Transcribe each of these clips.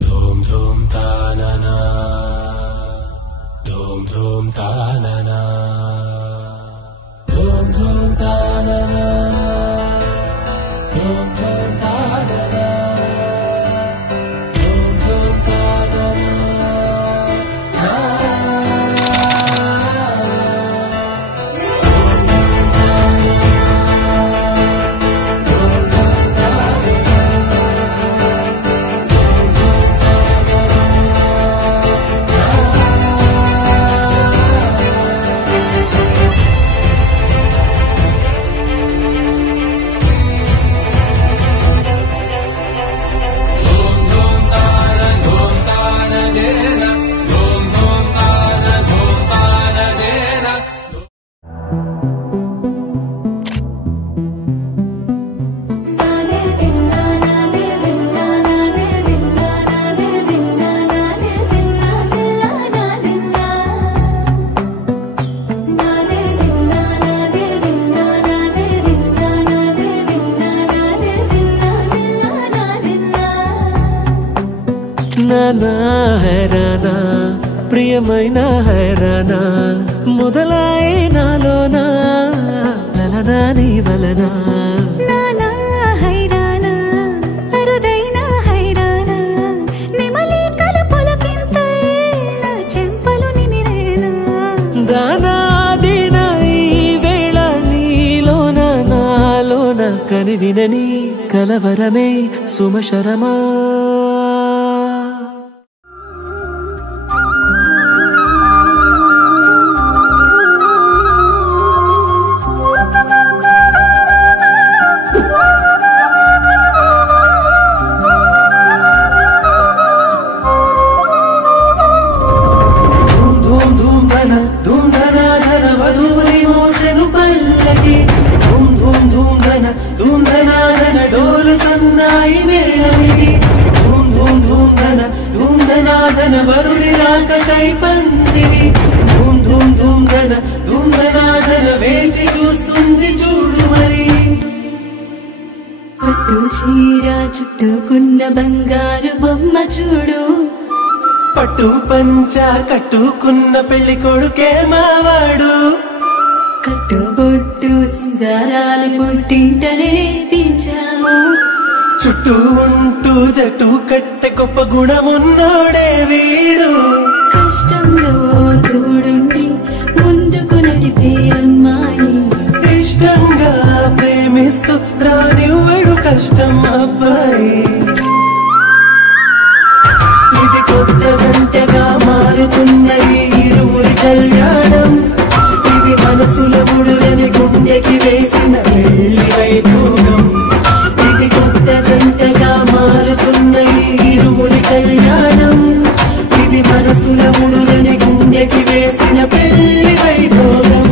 धूम तानना धूम धूम तानना धूम धूम तानना धूम धूम तानना धूम धूम तानना నానా హైరానా ప్రియమైన హైరానా మొదలై నాలోనా వలనా నీ వలనా నానా హైరానా అరుదైన హైరానా నిమలి కలుపులకింతై నా చెంపలు నిమిరేనా దానాదిన ఈ వేళ నీలోన నాలోన కనివినని కలవరమే సుమశరమా డోలు సన్నాయి మేళమిది ధూమ్ ధూమ్ ధూమ్ ధన ధూమ్ ధనాధన వరుడి రాకకై పందిరి ధూమ్ ధూమ్ ధూమ్ ధన ధూమ్ ధనాధన వేచి చూస్తుంది చూడు మరి పట్టు చీర చుట్టుకున్న బంగారు బొమ్మ చూడు పట్టు పంచ కట్టుకున్న పెళ్లి కొడుకే మావాడు కట్టుబొట్టు సింగారాలు పుట్టింటనే నేర్పించాము చుట్టూ ఉంటూ జట్టు కట్టె గొప్ప గుణమున్నోడే వీడు కష్టంలో తోడుండి ముందుకు నడిపే అమ్మాయి ఇష్టంగా ప్రేమిస్తూ రానివ్వడు కష్టం అబ్బాయి ఇది కొత్త జంటగా మారుతున్న ఈ ఇరువురి కళ్యాణం ఇది మనసుల ముడులని గుండెకి వేసిన పెళ్లి వైభోగం ఇది కొత్త జంటగా మారుతున్న ఈ ఇరువురి కళ్యాణం ఇది మనసుల ముడులని గుండెకి వేసిన పెళ్లి వైభోగం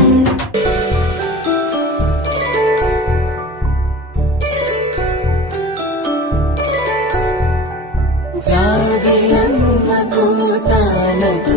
జాబిలమ్మ కోతానదు